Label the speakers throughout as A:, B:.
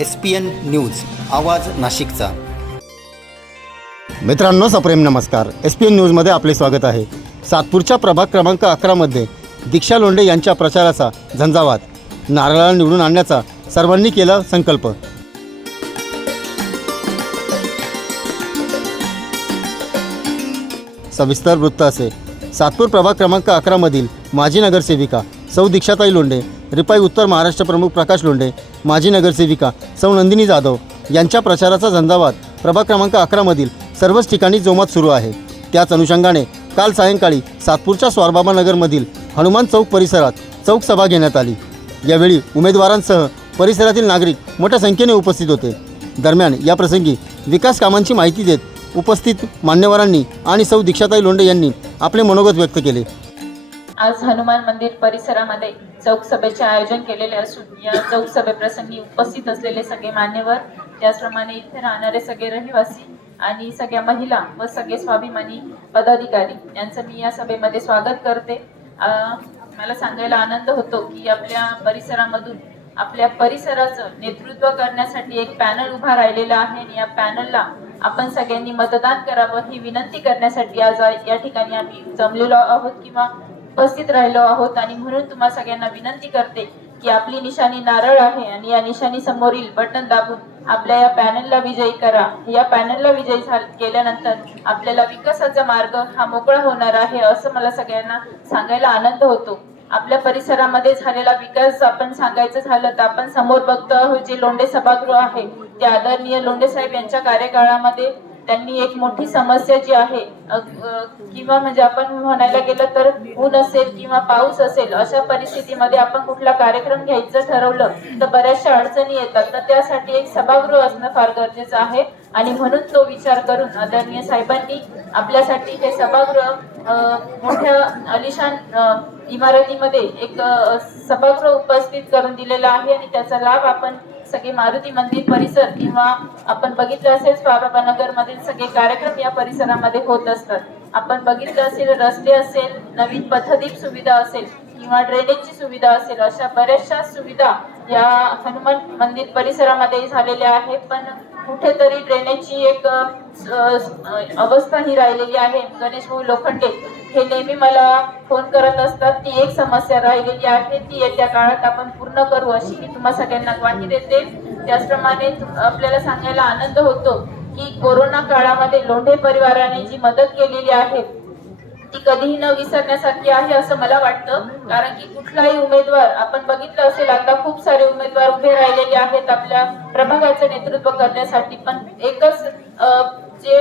A: S P N news आवाज नाशिकचा.
B: मित्रांनो सप्रेम नमस्कार. एस पी एन न्यूजमध्ये आपले स्वागत आहे. सातपूरच्या प्रभाग क्रमांक अकरामध्ये दीक्षा लोंढे यांच्या प्रचाराचा झंझावात नारळाला निवडून आणण्याचा सर्वांनी केला संकल्प. सविस्तर वृत्त असे. सातपूर प्रभाग क्रमांक अकरामधील माजी नगरसेविका सौ दीक्षाताई लोंढे रिपाई उत्तर महाराष्ट्र प्रमुख प्रकाश लोंढे माजी नगरसेविका सौ नंदिनी जाधव यांच्या प्रचाराचा झंझावात प्रभाग क्रमांक अकरामधील सर्वच ठिकाणी जोमात सुरू आहे. त्याच अनुषंगाने काल सायंकाळी सातपूरच्या स्वारबाबा नगरमधील हनुमान चौक परिसरात चौक सभा घेण्यात आली. यावेळी उमेदवारांसह परिसरातील नागरिक मोठ्या संख्येने उपस्थित होते. दरम्यान या प्रसंगी विकास कामांची माहिती देत उपस्थित मान्यवरांनी आणि सौ दीक्षाताई लोंढे यांनी आपले मनोगत व्यक्त केले.
C: आज हनुमान मंदिर परिसरामध्ये चौक सभेचे आयोजन केलेले असून या चौक सभेप्रसंगी उपस्थित असलेले सगळे मान्यवर त्याचप्रमाणे इथे राहणारे सगळे रहिवासी आणि सगळ्या महिला व सगळे स्वाभिमानी पदाधिकारी यांचं मी या सभेमध्ये स्वागत करते. मला सांगायला आनंद होतो की आपल्या परिसरामधून आपल्या परिसराचं नेतृत्व करण्यासाठी एक पॅनल उभा राहिलेला आहे आणि या पॅनलला आपण सगळ्यांनी मतदान करावं ही विनंती करण्यासाठी आज या ठिकाणी आम्ही जमलेलो आहोत किंवा उपस्थित राहिलो आहोत आणि म्हणून तुम्हा सगळ्यांना विनंती करते की आपली निशाणी नारळ आहे आणि या निशाणी समोरील बटन दाबून आपल्या या पॅनलला विजयी करा. या पॅनलला विजयी केल्यानंतर आपल्याला विकासाचा मार्ग हा मोकळा होणार आहे असं मला सगळ्यांना सांगायला आनंद होतो. आपल्या परिसरामध्ये झालेला विकास आपण सांगायचं झालं तर आपण समोर बघतो आहोत जे लोंढे सभागृह आहे. ते आदरणीय लोंढे साहेब यांच्या कार्यकाळामध्ये त्यांनी एक मोठी समस्या जी आहे किंवा म्हणजे आपण म्हणायला गेलं तर ऊन असेल किंवा पाऊस असेल अशा परिस्थितीमध्ये आपण कुठला कार्यक्रम घ्यायचं ठरवलं तर बऱ्याचशा अडचणी येतात. तर त्यासाठी एक सभागृह असणं फार गरजेचं आहे. आणि म्हणून तो विचार करून आदरणीय साहेबांनी आपल्यासाठी हे सभागृह मोठ्या अलिशान इमारतीमध्ये एक सभागृह उपस्थित करून दिलेला आहे आणि त्याचा लाभ आपण सगळे मारुती मंदिर परिसर किंवा आपण बघितलं असेल स्वाबाबा नगर मधील सगळे कार्यक्रम या परिसरामध्ये होत असतात. आपण बघितलं असेल रस्ते असेल नवीन पथदीप सुविधा असेल किंवा ड्रेनेजची सुविधा असेल अशा बऱ्याचशा सुविधा या हनुमान मंदिर परिसरामध्ये झालेल्या आहेत. पण कुठेतरी ड्रेनेजची एक अवस्था ही राहिलेली आहे. गणेश भाऊ लोखंडे हे नेहमी मला फोन करत असतात ती एक समस्या राहिलेली आहे ती येत्या काळात आपण पूर्ण करू अशी मी तुम्हा सगळ्यांना ग्वाही देते. त्याचप्रमाणे आपल्याला सांगायला आनंद होतो की कोरोना काळामध्ये लोंढे परिवाराने जी मदत केलेली आहे ती कधीही न विसरण्यासारखी आहे असं मला वाटतं. कारण की कुठलाही उमेदवार आपण बघितलं असेल आता खूप सारे उमेदवार उभे राहिलेले आहेत आपल्या प्रभागाचं नेतृत्व करण्यासाठी. पण एकच अं, जे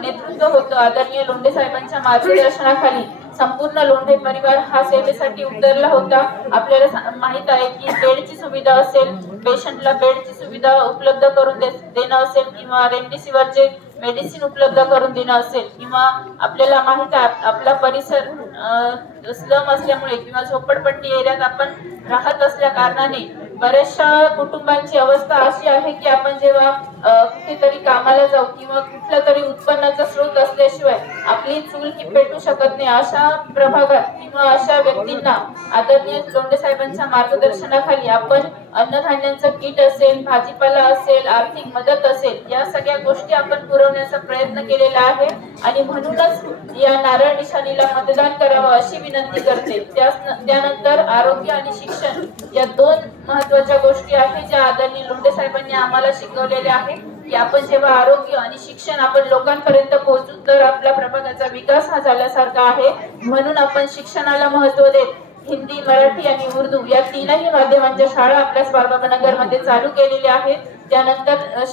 C: नेतृत्व होतं आदरणीय लोंढे साहेबांच्या मार्गदर्शनाखाली संपूर्ण लोंढे परिवार हा सेवेसाठी उतरला होता. आपल्याला माहीत आहे की बेडची सुविधा असेल पेशंटला बेडची सुविधा उपलब्ध करून दे- देणं असेल किंवा रेमडेसिवीरचे मेडिसिन उपलब्ध करून देणं असेल किंवा आपल्याला माहीत आहे आपला परिसर स्लम असल्यामुळे किंवा झोपडपट्टी एरियात आपण राहत असल्या कारणाने बऱ्याचशा कुटुंबांची अवस्था अशी आहे की आपण जेव्हा कुठेतरी कामाला जाऊ किंवा कुठल्या तरी उत्पन्नाचा स्रोत असल्याशिवाय आपली चूल की पेटू शकत नाही अशा प्रभागात किंवा अशा व्यक्तींना आदरणीय लोंढे साहेबांच्या मार्गदर्शनाखाली आपण अन्नधान्यांचं किट असेल भाजीपाला असेल आर्थिक मदत असेल या सगळ्या गोष्टी आपण पुरवण्याचा प्रयत्न केलेला आहे. आणि म्हणूनच या नारळ निशाणीला मतदान करावं अशी विनंती करते. त्यानंतर आरोग्य आणि शिक्षण या दोन महत्त्वाच्या गोष्टी आहेत ज्या आदरणीय लोंढे साहेबांनी आम्हाला शिकवलेल्या आहेत. की आपण जेव्हा आरोग्य आणि शिक्षण आपण लोकांपर्यंत पोहोचू तर आपल्या प्रभागाचा विकास हा झाल्यासारखा आहे. म्हणून आपण शिक्षणाला महत्त्व देत हिंदी मराठी आणि उर्दू या तीनही माध्यमांच्या शाळा आपल्या स्वारबाबानगरमध्ये चालू केलेल्या आहेत. त्यानंतर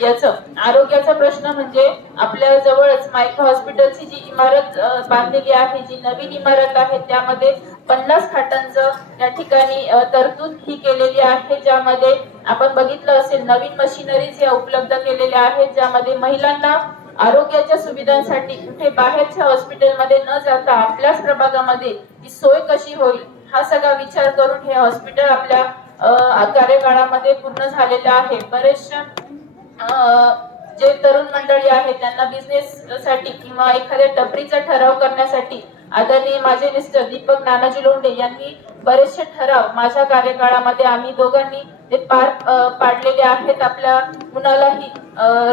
C: याच आरोग्याचा प्रश्न म्हणजे आपल्या जवळच मायक्रो हॉस्पिटलची जी इमारत बांधलेली आहे जी नवीन इमारत आहे त्यामध्ये पन्नास खाटांचं त्या ठिकाणी तरतूद ही केलेली आहे ज्यामध्ये आपण बघितलं असेल नवीन मशिनरीज या उपलब्ध केलेल्या आहेत ज्यामध्ये महिलांना आरोग्याच्या सुविधांसाठी कुठे बाहेरच्या हॉस्पिटलमध्ये न जाता आपल्याच प्रभागामध्ये ती सोय कशी होईल हा सगळा विचार करून हे हॉस्पिटल आपल्या कार्यकाळामध्ये पूर्ण झालेलं आहे. बरेचशा जे तरुण मंडळी आहेत त्यांना बिझनेस साठी किंवा एखाद्या टपरीचा ठराव करण्यासाठी आदरणीय माझे मिस्टर दीपक नानाजी लोंढे यांनी बरेचसे ठराव माझ्या कार्यकाळामध्ये आम्ही दोघांनी ते पार पाडलेले आहेत. आपल्या मुलालाही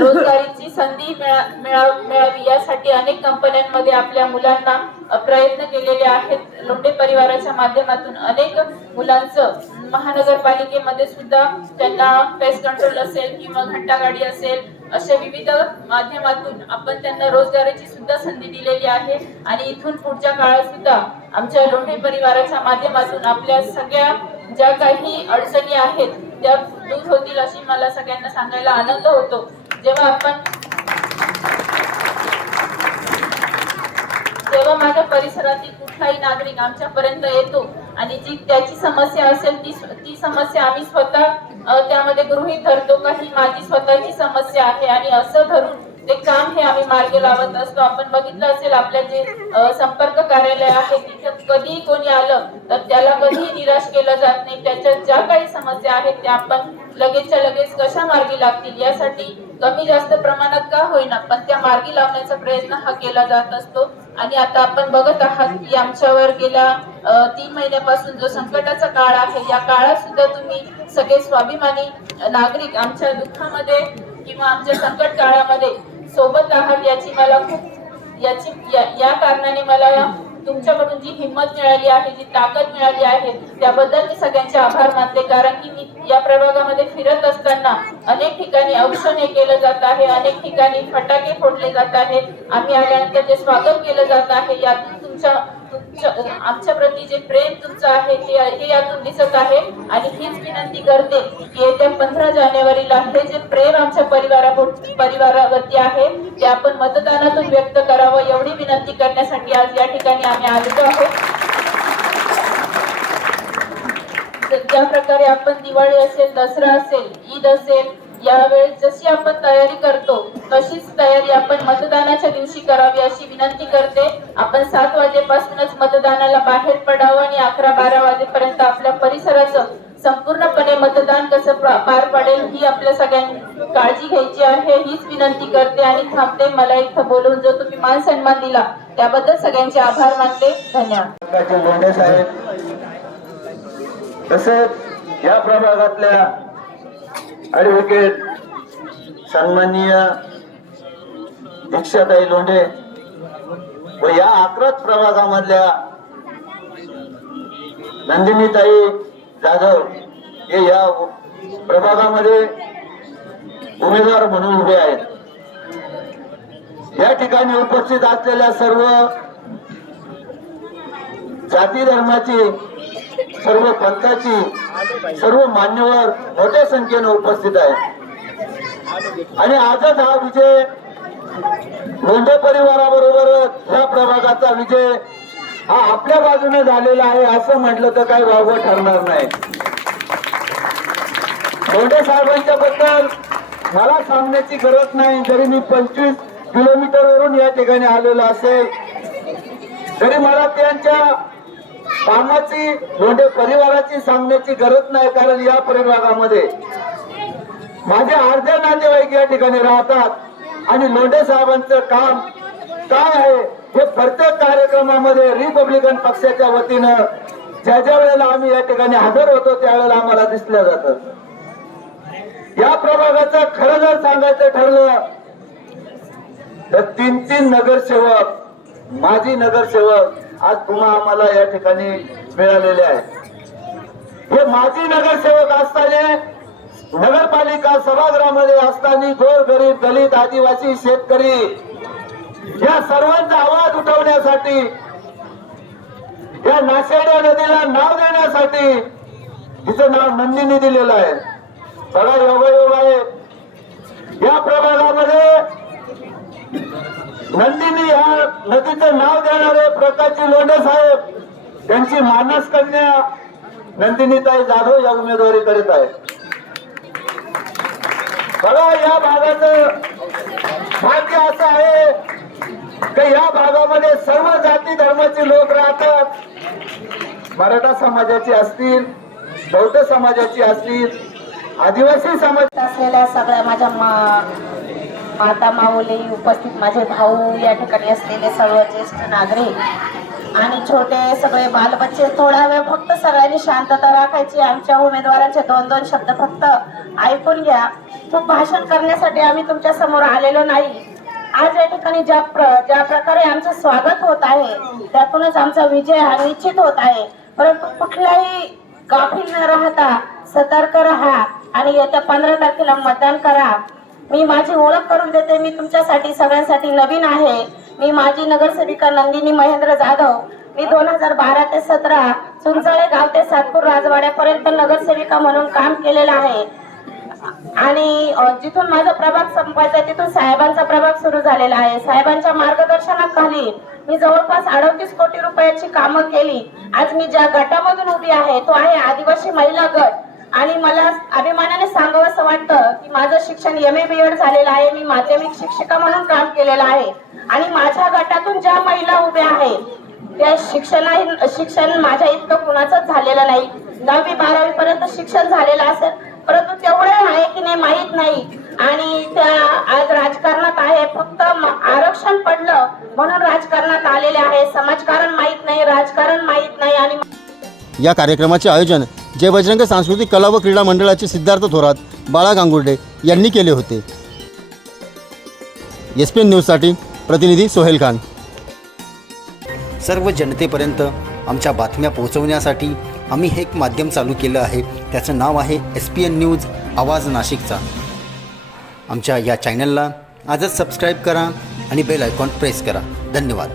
C: रोजगारीची संधी मिळा मिळावी यासाठी अनेक कंपन्यांमध्ये आपल्या मुलांना प्रयत्न केलेले आहेत. लोंढे परिवाराच्या माध्यमातून अनेक मुलांचं महानगरपालिकेमध्ये सुद्धा त्यांना पेस्ट कंट्रोल असेल किंवा घंटागाडी असेल अशा विविध माध्यमातून आपण त्यांना रोजगाराची सुद्धा संधी दिलेली आहे. आणि इथून पुढच्या काळात सुद्धा आमच्या लोंढे परिवाराच्या माध्यमातून आपल्या सगळ्या ज्या काही अडचणी आहेत त्या दूर होतील अशी मला सगळ्यांना सांगायला आनंद होतो. जेव्हा आपण जेव्हा माझ्या परिसरातील कुठलाही नागरिक आमच्यापर्यंत येतो आणि जी त्याची समस्या असेल ती ती समस्या आम्ही स्वतः त्यामध्ये गृहीत धरतो का ही माझी स्वतःची समस्या आहे आणि असं धरून ते काम हे आम्ही मार्गे लावत असतो. आपण बघितलं असेल आपल्या जे संपर्क कार्यालय आहे तिथे कधीही कोणी आलं तर त्याला कधीही निराश केलं जात नाही. त्याच्या ज्या काही समस्या आहेत त्या आपण लगेचच्या लगेच कशा मार्गी लागतील यासाठी कमी जास्त प्रमाणात का होईना पण त्या मार्गी लावण्याचा प्रयत्न हा केला जात असतो. आणि आता आपण बघत आहात की आमच्यावर गेल्या तीन महिन्यापासून जो संकटाचा काळ आहे या काळात सुद्धा तुम्ही सगळे स्वाभिमानी नागरिक आमच्या दुःखामध्ये किंवा आमच्या संकट काळामध्ये सोबत आहात याची मला खूप याची या, या कारणाने मला तुमच्याकडून जी हिंमत मिळाली आहे जी ताकद मिळाली आहे त्याबद्दल मी सगळ्यांचे आभार मानते. कारण की मी या प्रभागामध्ये फिरत असताना अनेक ठिकाणी औक्षण हे केलं जात आहे अनेक ठिकाणी फटाके फोडले जात आहे आम्ही आल्यानंतर जे स्वागत केलं जात आहे यातून तुमच्या तुमच्या आमच्या प्रती जे प्रेम तुमचं आहे हे हे यातून दिसत आहे. आणि हीच विनंती करते की येत्या पंधरा जानेवारीला हे जे प्रेम आमच्या परिवारा परिवारावरती आहे ते आपण मतदानातून व्यक्त करावं एवढी विनंती करण्यासाठी आज या ठिकाणी आम्ही आलेलो आहोत. ज्या प्रकारे आपण दिवाळी असेल दसरा असेल ईद असेल यावेळेस जशी आपण तयारी करतो तशीच तयारी आपण मतदानाच्या दिवशी करावी अशी विनंती करते. आपण सात वाजेपासूनच मतदानाला बाहेर पडावं आणि अकरा बारा वाजेपर्यंत आपल्या परिसराचं संपूर्णपणे मतदान कसं पार पडेल ही आपल्या सगळ्यांनी काळजी घ्यायची आहे हीच विनंती करते आणि थांबते. मला इथं बोलून जो तुम्ही मान सन्मान दिला त्याबद्दल सगळ्यांचे आभार मानते. धन्यवाद.
D: तसेच या प्रभागातल्या ॲडव्होकेट सन्माननीय दीक्षाताई लोंढे व या अकराच प्रभागामधल्या नंदिनीताई जाधव हे या प्रभागामध्ये उमेदवार म्हणून उभे आहेत. या ठिकाणी उपस्थित असलेल्या सर्व जाती धर्माची सर्व पंथाची सर्व मान्यवर मोठ्या संख्येने उपस्थित आहे आणि आजच हा विजय लोंढे परिवाराबरोबर ह्या प्रभागाचा विजय हा आपल्या बाजूने झालेला आहे असं म्हटलं तर काही वावगं ठरणार नाही. लोंढे साहेबांच्या बद्दल मला सांगण्याची गरज नाही जरी मी पंचवीस किलोमीटर वरून या ठिकाणी आलेलो असेल तरी मला त्यांच्या कामाची मोठ्या म्हणजे परिवाराची सांगण्याची गरज नाही कारण या परिभागामध्ये माझे अर्धे नातेवाईक या ठिकाणी राहतात. आणि लोंढे साहेबांचं काम काय आहे हे प्रत्येक कार्यक्रमामध्ये रिपब्लिकन पक्षाच्या वतीनं ज्या ज्या वेळेला आम्ही या ठिकाणी हजर होतो त्यावेळेला आम्हाला दिसलं जातात या प्रभागाचं खरं जर सांगायचं ठरलं तर तीन तीन नगरसेवक माजी नगरसेवक आज पुन्हा आम्हाला या ठिकाणी मिळालेले आहे. हे माजी नगरसेवक असताना नगरपालिका सभागृहामध्ये असताना गोर गरीब दलित आदिवासी शेतकरी या सर्वांचा आवाज उठवण्यासाठी या नाशेड्या नदीला नाव देण्यासाठी तिचं नाव नंदिनी दिलेलं आहे. सगळा योगायोग आहे या प्रभागामध्ये नंदिनी या नदीचं नाव देणारे प्रकाशजी लोंढे साहेब. त्यांची मानस कन्या नंदिनीताई जाधव या उमेदवारी करीत आहेत. बघा या भागाचं भाग्य असं आहे की या भागामध्ये सर्व जाती धर्माचे लोक राहतात. मराठा समाजाची असतील बौद्ध समाजाची असतील आदिवासी समाज
E: असलेल्या सगळ्या माझ्या माता माऊली उपस्थित माझे भाऊ या ठिकाणी असलेले सर्व ज्येष्ठ नागरिक आणि छोटे सगळे बालबच्चे थोडा वेळ फक्त सगळ्यांनी शांतता राखायची. आमच्या उमेदवारांचे दोन दोन शब्द फक्त ऐकून घ्या. खूप भाषण करण्यासाठी आम्ही तुमच्यासमोर आलेलो नाही. आज या ठिकाणी ज्या प्र ज्या प्रकारे आमचं स्वागत होत आहे त्यातूनच आमचा विजय हा निश्चित होत आहे. परंतु कुठल्याही गाफील न राहता सतर्क राहा आणि येत्या पंधरा तारखेला मतदान करा. मी माझी ओळख करून देते. मी तुमच्यासाठी सगळ्यांसाठी नवीन आहे. मी माझी नगरसेविका नंदिनी महेंद्र जाधव. मी दोन हजार बारा ते सतरा चुंचाळे गाव ते सातपूर राजवाड्यापर्यंत नगरसेविका म्हणून काम केलेलं आहे. आणि जिथून माझा प्रभाग संपायचा तिथून साहेबांचा प्रभाग सुरू झालेला आहे. साहेबांच्या मार्गदर्शनाखाली मी जवळपास अडतीस कोटी रुपयाची कामं केली. आज मी ज्या गटामधून उभी आहे तो आहे आदिवासी महिला गट. आणि मला अभिमानाने सांगावंसं वाटतं की माझं शिक्षण एम ए बी एड झालेलं आहे. मी माध्यमिक शिक्षिका म्हणून काम केलेलं आहे. आणि माझ्या गटातून ज्या महिला उभ्या आहेत त्या शिक्षण शिक्षण माझ्या इतकं कुणाचंच झालेलं नाही. दहावी बारावी पर्यंत शिक्षण झालेलं असेल परंतु तेवढं आहे की नाही माहीत नाही. आणि त्या आज राजकारणात आहे. फक्त आरक्षण पडलं म्हणून राजकारणात आलेले आहे. समाजकारण माहीत नाही राजकारण माहीत नाही आणि
B: या कार्यक्रमाचे आयोजन जय बजरंग सांस्कृतिक कला व क्रीडा मंडळाचे सिद्धार्थ थोरात बाळा गांगुर्डे यांनी केले होते. एस पी एन न्यूजसाठी प्रतिनिधी सोहेल खान.
A: सर्व जनतेपर्यंत आमच्या बातम्या पोहोचवण्यासाठी आम्ही हे एक माध्यम चालू केलं आहे. त्याचं नाव आहे एस पी एन न्यूज आवाज नाशिकचा. आमच्या या चॅनलला आजच सबस्क्राईब करा आणि बेल आयकॉन प्रेस करा. धन्यवाद.